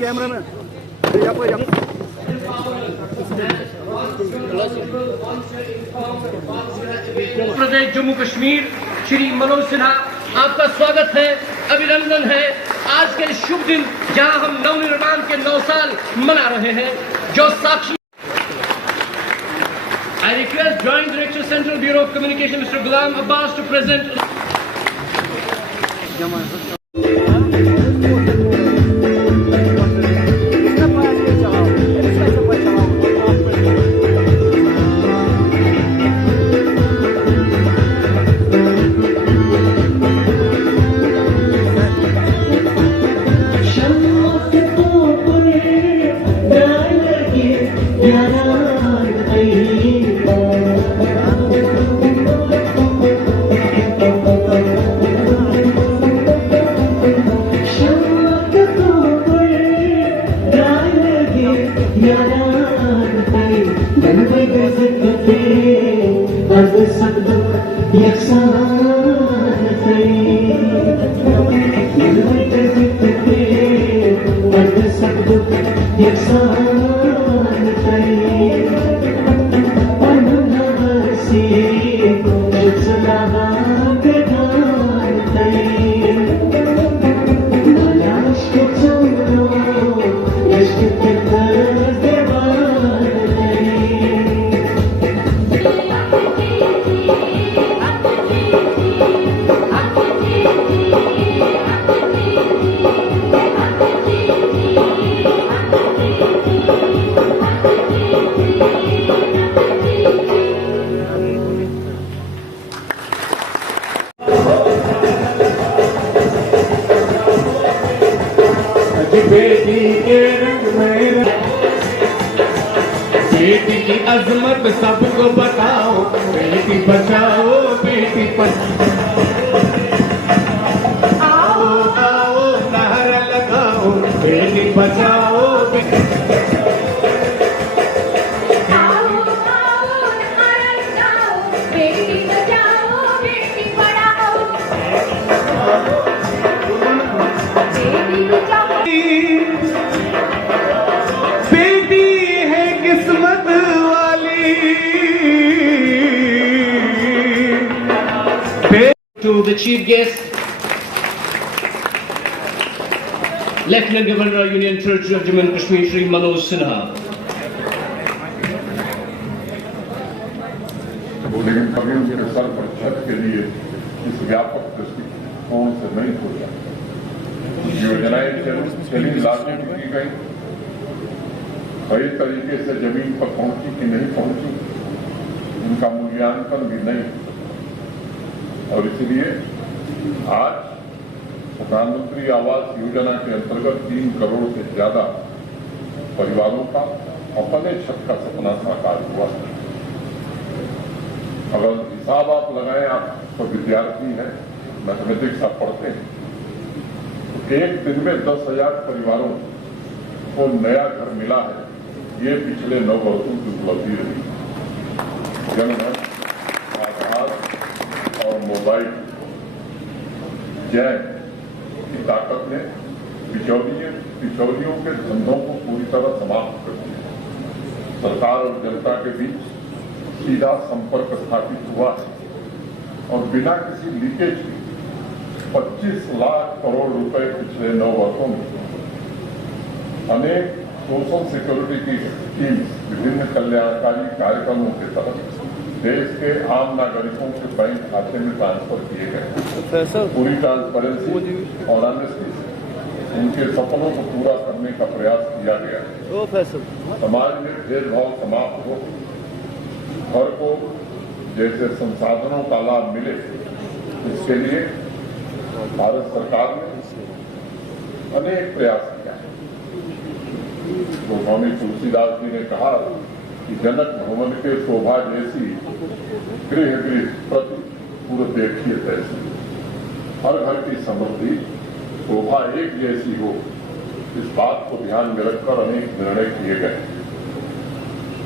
Camera में प्रदेश जम्मू कश्मीर श्री मनोज सिन्हा, आपका स्वागत है, अभिनंदन है आज के शुभ दिन जहां हम नवनिर्माण के 9 साल मना रहे हैं जो साक्षी। I request Joint Director Central Bureau of Communication Mr. Ghulam Abbas to present. बेटी के रंग में बेटी की अजमत सबको बताओ, बेटी बचाओ बेटी आओ आओ नारा लगाओ, Beti Bachao To the chief guest, Lieutenant Governor Union Territory of Jammu and Kashmir, Shri Manoj Sinha. लेकिन कभी उनके सर पर छत के लिए इस व्यापक दृष्टिकोण से नहीं सोचा। योजनाएं चली लागू की गई, सही तरीके से जमीन पर पहुंची कि नहीं पहुंची, उनका मूल्यांकन भी नहीं। और इसलिए आज प्रधानमंत्री आवास योजना के अंतर्गत 3 करोड़ से ज्यादा परिवारों का अपने छत का सपना साकार हुआ। अगर हिसाब आप लगाएं, आप तो विद्यार्थी हैं, मैथमेटिक्स आप पढ़ते हैं, तो एक दिन में 10,000 परिवारों को नया घर मिला है। ये पिछले 9 वर्षों की उपलब्धि रही। जनधन, आधार और मोबाइल जैन की ताकत ने बिचौलियों के धंधों को पूरी तरह समाप्त कर दिया। सरकार और जनता के बीच सीधा संपर्क स्थापित हुआ है और बिना किसी लीकेज के 25 लाख करोड़ रुपए पिछले 9 वर्षों में अनेक सोशल सिक्योरिटी की स्कीम्स, विभिन्न कल्याणकारी कार्यक्रमों के तहत देश के आम नागरिकों के बैंक खाते में ट्रांसफर किए गए। पूरी ट्रांसपेरेंसी और ऑनेस्टी से उनके सपनों को पूरा करने का प्रयास किया गया है। समाज में भेदभाव समाप्त हो, हर को जैसे संसाधनों का लाभ मिले, इसके लिए भारत सरकार ने अनेक प्रयास किया है। तो स्वामी तुलसीदास जी ने कहा कि जनक भवन के शोभा जैसी गृह प्रति पूर्व देखिए तैसी। हर घर की समृद्धि शोभा एक जैसी हो, इस बात को ध्यान में रखकर अनेक निर्णय किए गए।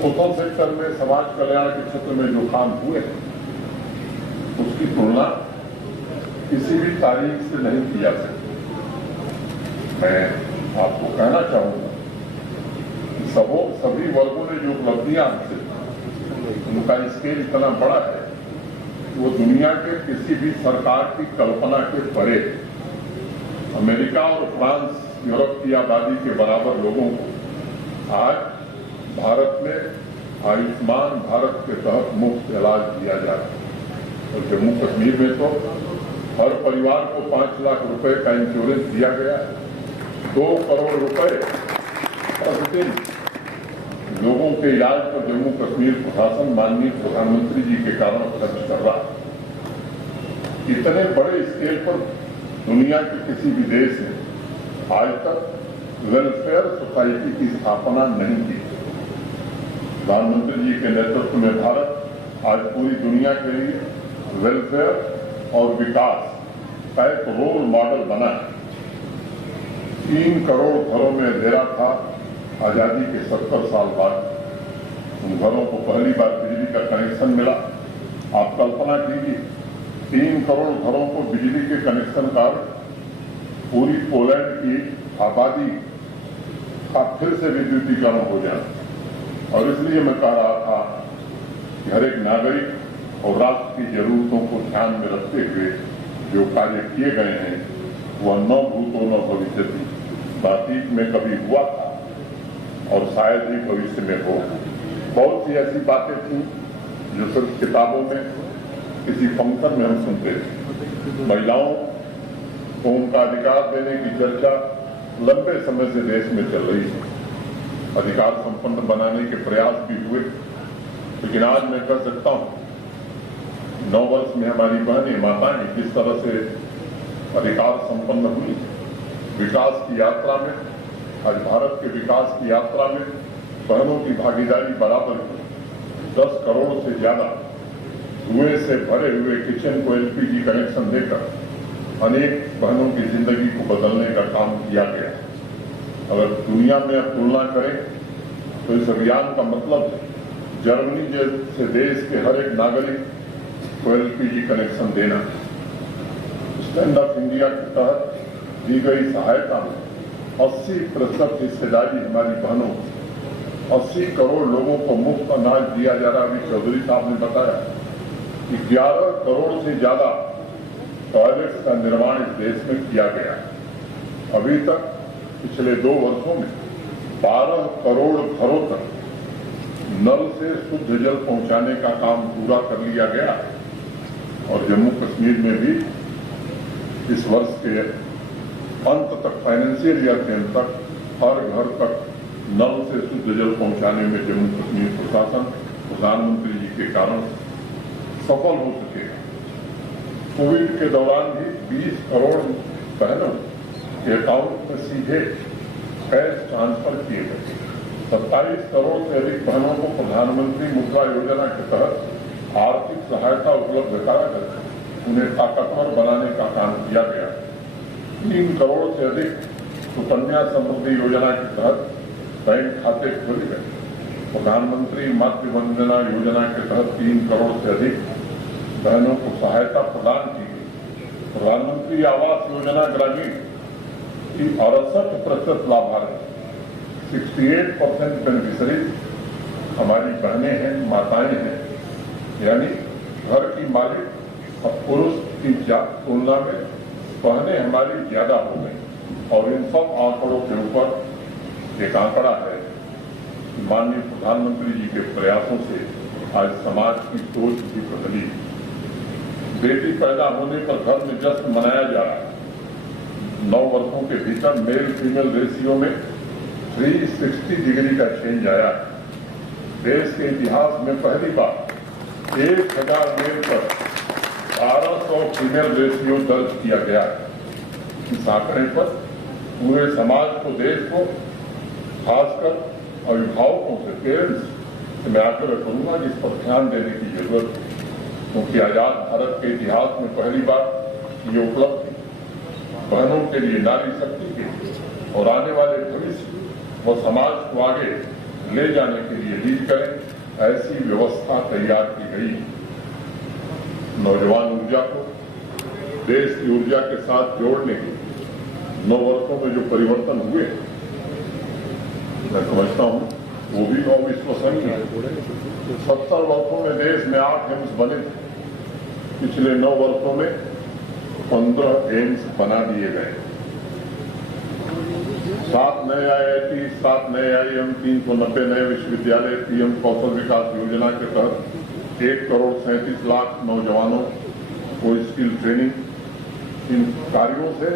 सोशल सेक्टर में समाज कल्याण के क्षेत्र में जो काम हुए उसकी तुलना किसी भी तारीख से नहीं की जा सकती। मैं आपको कहना चाहूंगा कि सभी वर्गों ने जो उपलब्धियां हासिल की, उनका स्केल इतना बड़ा है कि वो दुनिया के किसी भी सरकार की कल्पना के परे है। अमेरिका और फ्रांस, यूरोप की आबादी के बराबर लोगों को आज भारत में आयुष्मान भारत के तहत मुफ्त इलाज दिया जा रहा है। और जम्मू कश्मीर में तो हर परिवार को 5 लाख रुपए का इंश्योरेंस दिया गया है। 2 करोड़ रुपए प्रतिदिन लोगों के इलाज पर जम्मू कश्मीर प्रशासन माननीय प्रधानमंत्री जी के कारण खर्च कर रहा है। इतने बड़े स्केल पर दुनिया के किसी भी देश ने आज तक वेलफेयर सोसाइटी की स्थापना नहीं की। प्रधानमंत्री जी के नेतृत्व में भारत आज पूरी दुनिया के लिए वेलफेयर और विकास का एक रोल मॉडल बना है। 3 करोड़ घरों में अंधेरा था आजादी के 70 साल बाद। उन घरों को पहली बार बिजली का कनेक्शन मिला। आप कल्पना कीजिए, 3 करोड़ घरों को बिजली के कनेक्शन का पूरी पोलैंड की आबादी का फिर से विद्युतीकरण हो जाना। और इसलिए मैं कह रहा था कि हर एक नागरिक और राष्ट्र की जरूरतों को ध्यान में रखते हुए जो कार्य किए गए हैं वह न भूतो न भविष्यति, अतीत में कभी हुआ था और शायद ही भविष्य में हो। बहुत सी ऐसी बातें थी जो सिर्फ किताबों में किसी फंक्शन में हम सुनते थे। महिलाओं को उनका अधिकार देने की चर्चा लंबे समय से देश में चल रही है। अधिकार संपन्न बनाने के प्रयास भी हुए, लेकिन आज मैं कह सकता हूं 9 वर्ष में हमारी बहनें, माताएं जिस तरह से अधिकार संपन्न हुई विकास की यात्रा में, आज भारत के विकास की यात्रा में बहनों की भागीदारी बराबर हुई। 10 करोड़ से ज्यादा धुएं से भरे हुए किचन को एलपीजी कनेक्शन देकर अनेक बहनों की जिंदगी को बदलने का काम किया गया। अगर दुनिया में अब तुलना करें तो इस अभियान का मतलब जर्मनी जैसे देश के हर एक नागरिक को एलपीजी कनेक्शन देना। स्टैंड अप इंडिया के तहत दी गई सहायता में 80% हिस्सेदारी हमारी बहनों की। 80 करोड़ लोगों को मुफ्त अनाज दिया जा रहा है। अभी चौधरी साहब ने बताया 11 करोड़ से ज्यादा टॉयलेट्स का निर्माण इस देश में किया गया है। अभी तक पिछले 2 वर्षों में 12 करोड़ घरों तक नल से शुद्ध जल पहुंचाने का काम पूरा कर लिया गया है। और जम्मू कश्मीर में भी इस वर्ष के अंत तक, फाइनेंशियल ईयर के अंत तक, हर घर तक नल से शुद्ध जल पहुंचाने में जम्मू कश्मीर प्रशासन प्रधानमंत्री जी के कारण सफल हो चुके हैं। कोविड के दौरान भी 20 करोड़ बहनों के अकाउंट में सीधे कैश ट्रांसफर किए गए। 27 करोड़ से अधिक बहनों को प्रधानमंत्री मुद्रा योजना के तहत आर्थिक सहायता उपलब्ध कराकर उन्हें ताकतवर बनाने का काम किया गया। 3 करोड़ से अधिक सुकन्या समृद्धि योजना के तहत बैंक खाते खोले गए। प्रधानमंत्री मातृ वंदना योजना के तहत 3 करोड़ से अधिक बहनों को सहायता प्रदान की गई। प्रधानमंत्री आवास योजना ग्रामीण की 68% लाभार्थी, 68% बेनिफिशरीज हमारी बहनें हैं, माताएं हैं। यानी घर की मालिक अब पुरुष की तुलना में बहनें हमारी ज्यादा हो गई। और इन सब आंकड़ों के ऊपर एक आंकड़ा है, माननीय प्रधानमंत्री जी के प्रयासों से आज समाज की सोच भी बदली। बेटी पैदा होने पर घर में जश्न मनाया जा रहा है। 9 वर्षों के भीतर मेल फीमेल रेशियो में 360 डिग्री का चेंज आया। देश के इतिहास में पहली बार 1000 मेल पर 1200 फीमेल रेशियो दर्ज किया गया। इस आंकड़े पर पूरे समाज को, देश को, खासकर अभिभावकों से, पेरेंट्स से मैं आग्रह करूंगा कि इस पर ध्यान देने की जरूरत है। क्योंकि आजाद भारत के इतिहास में पहली बार ये उपलब्धि बहनों के लिए, नारी शक्ति के लिए और आने वाले भविष्य व समाज को आगे ले जाने के लिए लीड करें, ऐसी व्यवस्था तैयार की गई। नौजवान ऊर्जा को देश की ऊर्जा के साथ जोड़ने के 9 वर्षों में जो परिवर्तन हुए, मैं समझता हूं वो भी अविश्वसनीय है। 70 वर्षों में देश में 8 एम्स बने थे, पिछले 9 वर्षों में 15 एम्स बना दिए गए। 7 नए IIT, 7 नए IIM, 390 नए विश्वविद्यालय, PM कौशल विकास योजना के तहत 1,37,00,000 नौजवानों को स्किल ट्रेनिंग। इन कार्यों से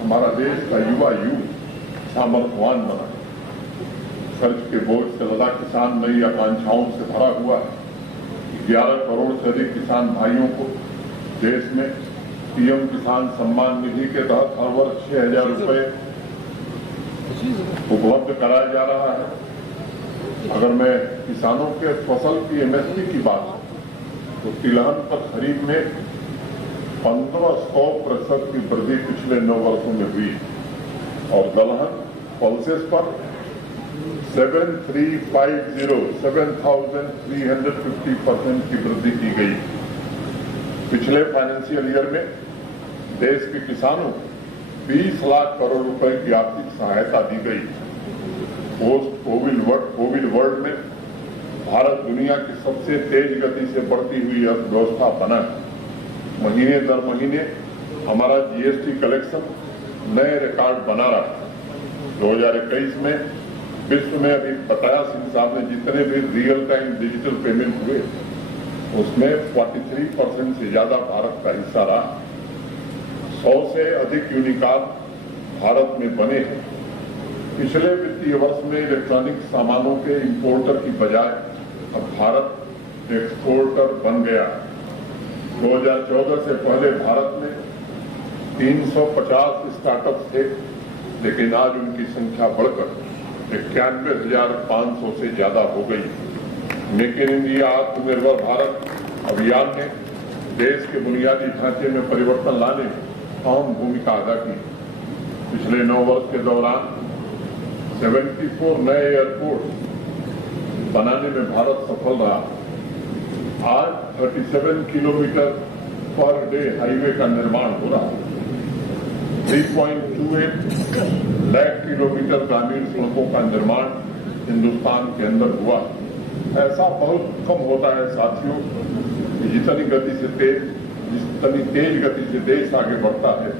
हमारा देश का युवा यूथ सामर्थ्यवान बना। कर्ज के बोझ से लदा किसान नई आकांक्षाओं से भरा हुआ है। 11 करोड़ से अधिक किसान भाइयों को देश में PM किसान सम्मान निधि के तहत हर वर्ष 6,000 रुपए उपलब्ध कराया जा रहा है। अगर मैं किसानों के फसल की MSP की बात तो तिलहन पर खरीद में 1500% की वृद्धि पिछले 9 वर्षों में हुई और दलहन पल्सेस पर 7,350% की वृद्धि की गई। पिछले फाइनेंशियल ईयर में देश के किसानों को 20 लाख करोड़ रुपए की आर्थिक सहायता दी गई। पोस्ट कोविड वर्ल्ड में भारत दुनिया की सबसे तेज गति से बढ़ती हुई अर्थव्यवस्था बना है। महीने दर महीने हमारा GST कलेक्शन नए रिकॉर्ड बना रहा है। 2021 में विश्व में अभी बताया सिंह साहब ने जितने भी रियल टाइम डिजिटल पेमेंट हुए उसमें 43% से ज्यादा भारत का हिस्सा रहा। 100 से अधिक यूनिकॉर्न भारत में बने हैं। पिछले वित्तीय वर्ष में इलेक्ट्रॉनिक सामानों के इंपोर्टर की बजाय अब भारत एक्सपोर्टर बन गया। 2014 से पहले भारत में 350 स्टार्टअप थे, लेकिन आज उनकी संख्या बढ़कर 91,500 से ज्यादा हो गई। मेक इन इंडिया आत्मनिर्भर भारत अभियान ने देश के बुनियादी ढांचे में परिवर्तन लाने में अहम भूमिका अदा की। पिछले 9 वर्ष के दौरान 74 नए एयरपोर्ट बनाने में भारत सफल रहा। आज 37 किलोमीटर पर डे हाईवे का निर्माण हो रहा है। 3.28 लाख किलोमीटर ग्रामीण सड़कों का निर्माण हिंदुस्तान के अंदर हुआ। ऐसा बहुत कम होता है साथियों कि जितनी तेज गति से देश आगे बढ़ता है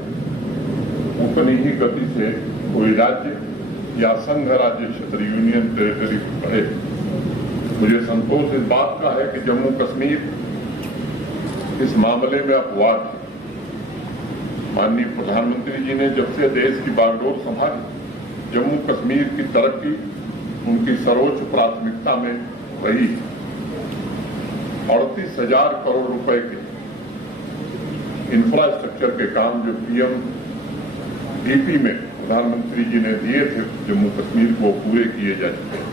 उतनी ही गति से कोई राज्य या संघ राज्य क्षेत्र यूनियन टेरिटरी बढ़े। मुझे संतोष इस बात का है कि जम्मू कश्मीर इस मामले में अपवाद है। माननीय प्रधानमंत्री जी ने जब से देश की बागडोर संभाली, जम्मू कश्मीर की तरक्की उनकी सर्वोच्च प्राथमिकता में रही। 38,000 करोड़ रुपए के इंफ्रास्ट्रक्चर के काम जो PMDP में प्रधानमंत्री जी ने दिए थे जम्मू कश्मीर को पूरे किए जा चुके हैं।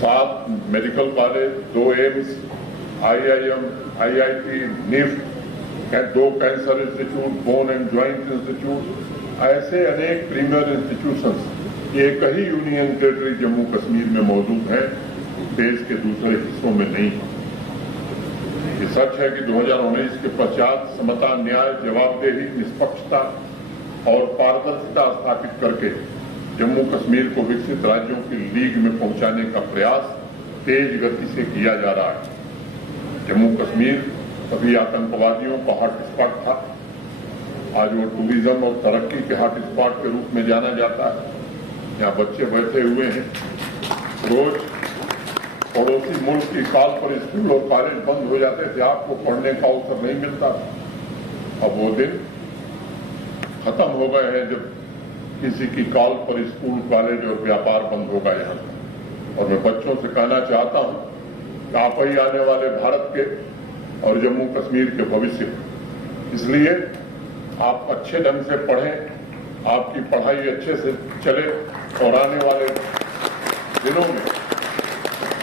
7 medical college, 2 AIIMS, IIM, IIT, NIFT, 2 cancer institute, bone and joint institute, ऐसे अनेक प्रीमियर इंस्टीट्यूशंस एक ही यूनियन टेरिटरी जम्मू कश्मीर में मौजूद हैं, देश के दूसरे हिस्सों में नहीं। ये सच है कि 2019 के पश्चात समता, न्याय, जवाबदेही, निष्पक्षता और पारदर्शिता स्थापित करके जम्मू कश्मीर को विकसित राज्यों की लीग में पहुंचाने का प्रयास तेज गति से किया जा रहा है। जम्मू कश्मीर कभी आतंकवादियों का हॉटस्पॉट था, आज वो टूरिज्म और तरक्की के हॉटस्पॉट के रूप में जाना जाता है। यहाँ बच्चे बैठे हुए हैं, रोज पड़ोसी मुल्क की कॉल पर स्कूल और कॉलेज बंद हो जाते थे, आपको पढ़ने का अवसर नहीं मिलता। अब वो दिन खत्म हो गए हैं जब किसी की कॉल पर स्कूल, कॉलेज और व्यापार बंद होगा यहाँ। और मैं बच्चों से कहना चाहता हूँ कि आप ही आने वाले भारत के और जम्मू कश्मीर के भविष्य। इसलिए आप अच्छे ढंग से पढ़ें, आपकी पढ़ाई अच्छे से चले और आने वाले दिनों में,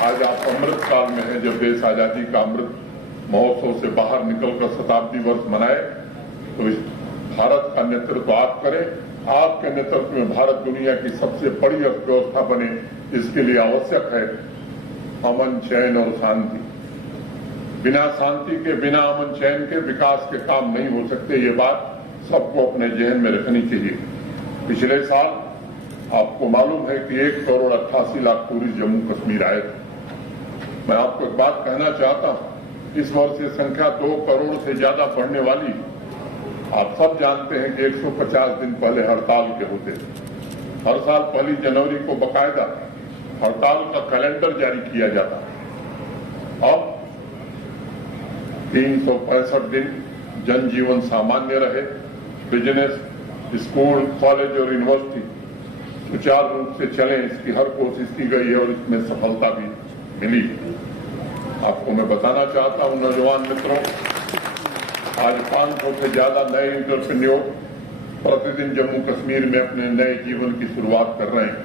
आज आप अमृत काल में हैं जब देश आजादी का अमृत महोत्सव से बाहर निकलकर शताब्दी वर्ष मनाए, तो इस भारत का नेतृत्व आप करें। आपके नेतृत्व में भारत दुनिया की सबसे बड़ी अर्थव्यवस्था बने, इसके लिए आवश्यक है अमन, चैन और शांति। बिना शांति के, बिना अमन चैन के विकास के काम नहीं हो सकते। ये बात सबको अपने जहन में रखनी चाहिए। पिछले साल आपको मालूम है कि 1,88,00,000 टूरिस्ट जम्मू कश्मीर आए थे। मैं आपको एक बात कहना चाहता हूं, इस वर्ष ये संख्या 2 करोड़ से ज्यादा बढ़ने वाली। आप सब जानते हैं कि 150 दिन पहले हड़ताल के होते थे। हर साल 1 जनवरी को बकायदा हड़ताल का कैलेंडर जारी किया जाता। अब 365 दिन जनजीवन सामान्य रहे, बिजनेस, स्कूल, कॉलेज और यूनिवर्सिटी सुचारू रूप से चले, इसकी हर कोशिश की गई है और इसमें सफलता भी मिली। आपको मैं बताना चाहता हूं नौजवान मित्रों, आज 500 से ज्यादा नए एंटरप्रेन्योर प्रतिदिन जम्मू कश्मीर में अपने नए जीवन की शुरुआत कर रहे हैं।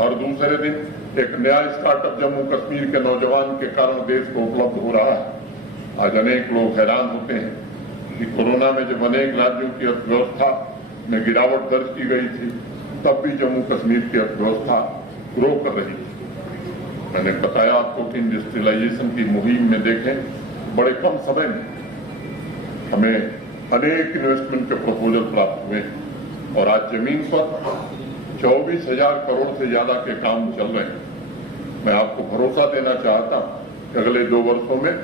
हर दूसरे दिन एक नया स्टार्टअप जम्मू कश्मीर के नौजवान के कारण देश को उपलब्ध हो रहा है। आज अनेक लोग हैरान होते हैं कि कोरोना में जब अनेक राज्यों की अर्थव्यवस्था में गिरावट दर्ज की गई थी, तब भी जम्मू कश्मीर की अर्थव्यवस्था ग्रो कर रही थी। मैंने बताया आपको कि इंडस्ट्रियलाइजेशन की मुहिम में देखें, बड़े कम समय में हमें अनेक इन्वेस्टमेंट के प्रपोजल प्राप्त हुए और आज जमीन पर 24,000 करोड़ से ज्यादा के काम चल रहे हैं। मैं आपको भरोसा देना चाहता हूं कि अगले 2 वर्षों में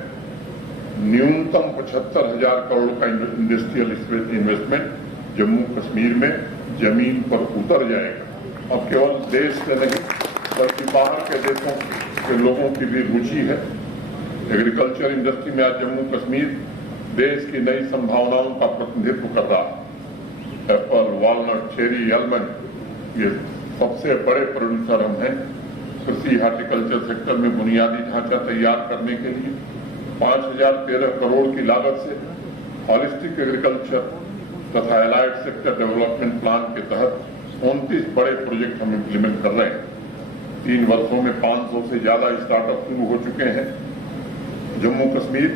न्यूनतम 75,000 करोड़ का इंडस्ट्रियल इन्वेस्टमेंट जम्मू कश्मीर में जमीन पर उतर जाएगा। अब केवल देश से नहीं बल्कि बाहर के देशों के लोगों की भी रुचि है। एग्रीकल्चर इंडस्ट्री में आज जम्मू कश्मीर देश की नई संभावनाओं का प्रतिनिधित्व कर रहा है। एप्पल, वॉलनट, चेरी, आलमंड ये सबसे बड़े प्रोड्यूसर हम हैं। कृषि हार्टिकल्चर सेक्टर में बुनियादी ढांचा तैयार करने के लिए 5,013 करोड़ की लागत से हॉलिस्टिक एग्रीकल्चर तथा एलाइड सेक्टर डेवलपमेंट प्लान के तहत 29 बड़े प्रोजेक्ट हम इम्प्लीमेंट कर रहे हैं। 3 वर्षों में 500 से ज्यादा स्टार्टअप शुरू हो चुके हैं। जम्मू कश्मीर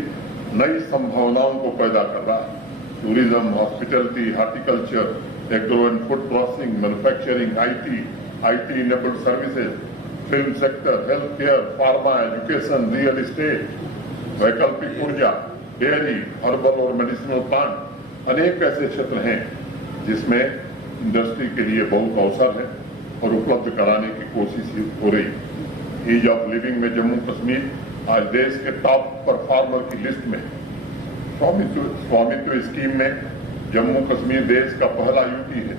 नई संभावनाओं को पैदा कर रहा है। Tourism, hospitality, horticulture, agro and food processing, manufacturing, IT enabled services, film sector, health care, pharma, education, real estate, वैकल्पिक ऊर्जा, डेयरी, हर्बल और मेडिसिनल प्लांट, अनेक ऐसे क्षेत्र हैं जिसमें इंडस्ट्री के लिए बहुत अवसर है और उपलब्ध कराने की कोशिश हो रही। ईज ऑफ लिविंग में जम्मू कश्मीर आज देश के टॉप परफॉर्मर की लिस्ट में। स्वामित्व स्कीम में जम्मू कश्मीर देश का पहला यूटी है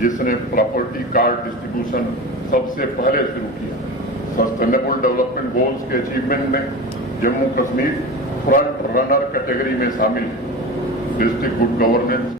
जिसने प्रॉपर्टी कार्ड डिस्ट्रीब्यूशन सबसे पहले शुरू किया। सस्टेनेबल डेवलपमेंट गोल्स के अचीवमेंट में Jammu Kashmir front runner category में शामिल है। District good governance